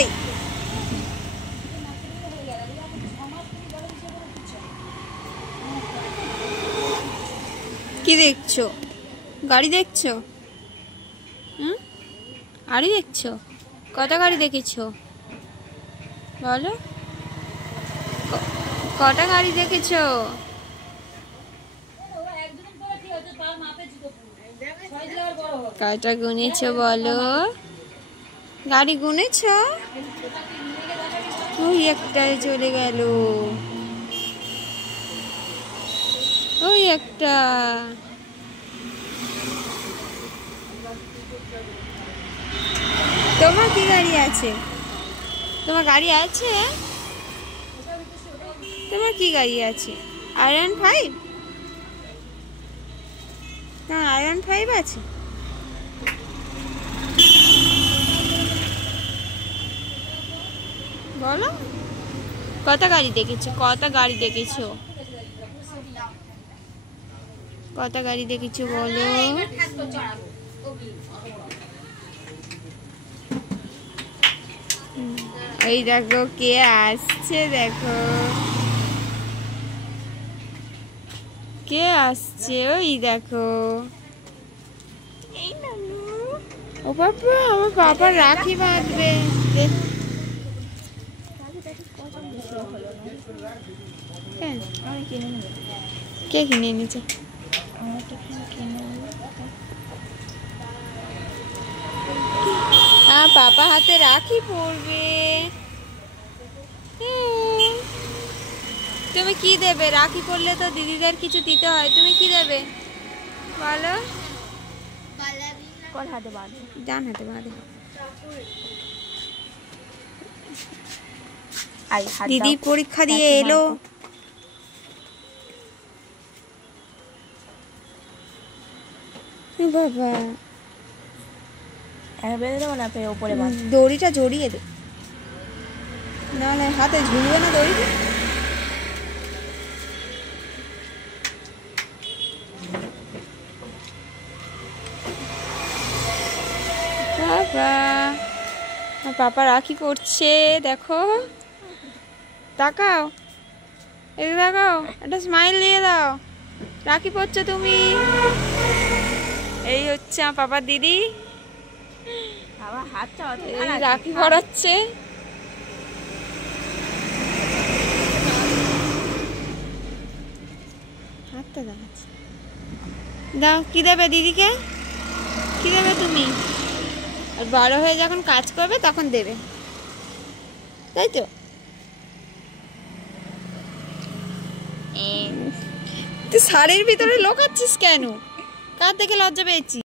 এই কি দেখছো? গাড়ি দেখছো? গাড়ি দেখছো? কটা গাড়ি দেখেছো বলো? কটা গাড়ি দেখেছো? কটা গুনেছো বলো? গাড়ি গুনেছো? ওই একটা চলে গেল, ওই একটা। তোমার কি গাড়ি আছে? তোমার গাড়ি আছে? তোমার কি গাড়ি আছে? R15? তোমার R15 আছে? বলো কত গাড়ি দেখেছো? কত গাড়ি দেখেছো? কত গাড়ি দেখেছো বলো? এই দেখো কে আসছে, দেখো কে আসছে, ওই দেখো। ও বাবা, আমার বাবা রাখি বাঁধবে। কে কিনে এনেছে? পাপা হাতে রাখি পড়বে। তুমি কি দেবে? রাখি পড়লে তো দিদিদের কিছু দিতে হয়, তুমি কি দেবে বলো? ডান হাতে বাঁধে। দিদি পরীক্ষা দিয়ে এলো। বাবা দড়িটা জড়িয়ে দে, নাহলে হাতে ঝুলবে না দড়িটা। পাপা রাখি পড়ছে, দেখো। তাকাও, এই দেখাও, একটা স্মাইল দিয়ে দাও। রাখি পড়ছো তুমি। এই হচ্ছে আমার পাপার দিদি, রাখি পড়াচ্ছে। হাতটা দেখাচ্ছে। দাও, কি দেবে দিদিকে? কি দেবে তুমি? আর বড় হয়ে যখন কাজ করবে তখন দেবে, তাই তো? তুই শাড়ির ভিতরে লোকাচ্ছিস কেন? কার থেকে লজ্জা পেয়েছি?